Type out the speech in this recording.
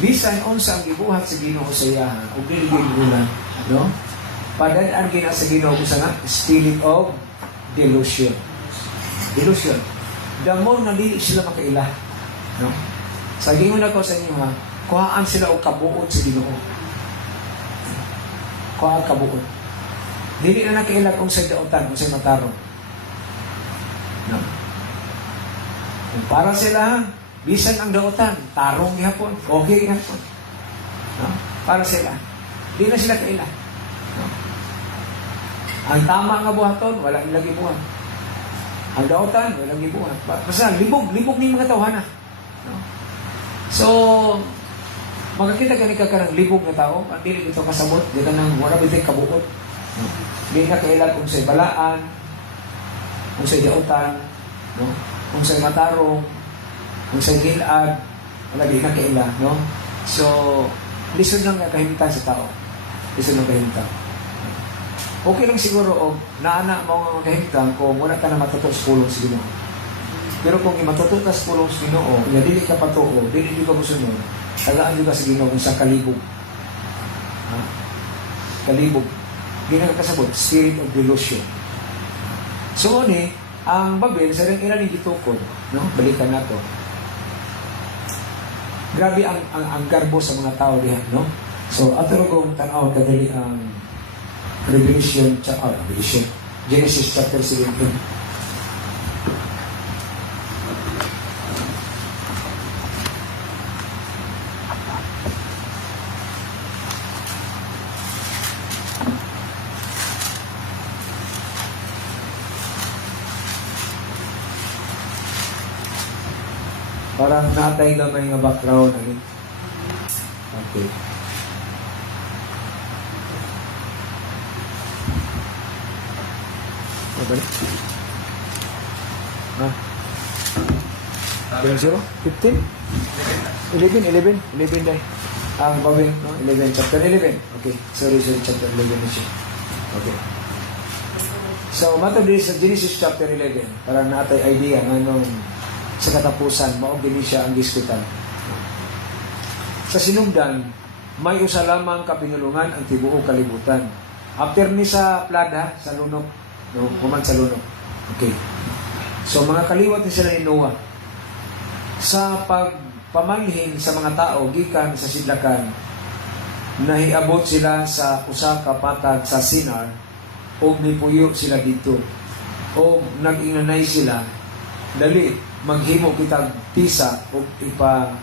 bisan unsa ang gibuhat sa Ginoo sa iya ug dili gid no? Padadaan gina sa Ginoo sa nga spirit of delusion. Delusion. Damon na dili sila makaila, no? Sa gingon ako sa inyo ha, kuhaan sila og kabuot sa Ginoo. Kuhaan kabuot. Dili na nakaila kung sa dautan, kung sa matarong. No? Para sila, bisan ang dautan, tarong gihapon, okay gihapon. No? Para sila. Di na sila kaila. No? Ang tama nga buhaton, wala nilang gibuhat. Ang dautan, walang gibuhat. Basta, libog ni mga tawhana. No? So, magkakita ka ni kakarang libog na tao, ang dili ito kasabot, di ka nang wala bitay kabuot. No? Di na kailan kung sa'y balaan, kung sa'y dautan, no? Kung sa'y matarong, kung sa'y gilad, wala di na kailan, no? So, lisod lang nga kahimtan sa tao. Lisod lang kahimtan. Okay lang siguro o naana mo nga kahimtan kung wala ka na matuto sa pulong sa Ginoo. Pero kung matuto ka sa pulong sa Ginoo, ya dili ka patuo, dili ka musunod, tagaan juga sa Ginoo kung sa kalibog. Ha? Kalibog. Ginagkasabot, spirit of delusion. So, ang Babel, sa rin ilan yung gitukod, no? Balikan na to. Grabe ang garbo sa mga tao diyan, no? So, aturo kong tanaw kadali ang Revelation, Genesis chapter 17. Parang natay gamay nga background. Okay. Balik. Ha? 0? 15? 11 day. Ang Babel, no? 11, chapter 11. Okay. Sorry, chapter 11 na siya. Okay. So, matag sa Genesis chapter 11, parang natay idea nga nung sa katapusan, maog din siya ang diskutan. Sa sinugdan, may usa lamang kapinulungan ang tibuok kalibutan. After ni sa plada, sa lunok, no, human sa lunok. Okay. So, mga kaliwat ni sila ni Noah. Sa pagpamanhin sa mga tao, gikan sa sidlakan, nahiabot sila sa usa ka patag sa Sinar, o nipuyo sila dito. O nag-inganay sila, dali, maghimo kitag tisa o ipa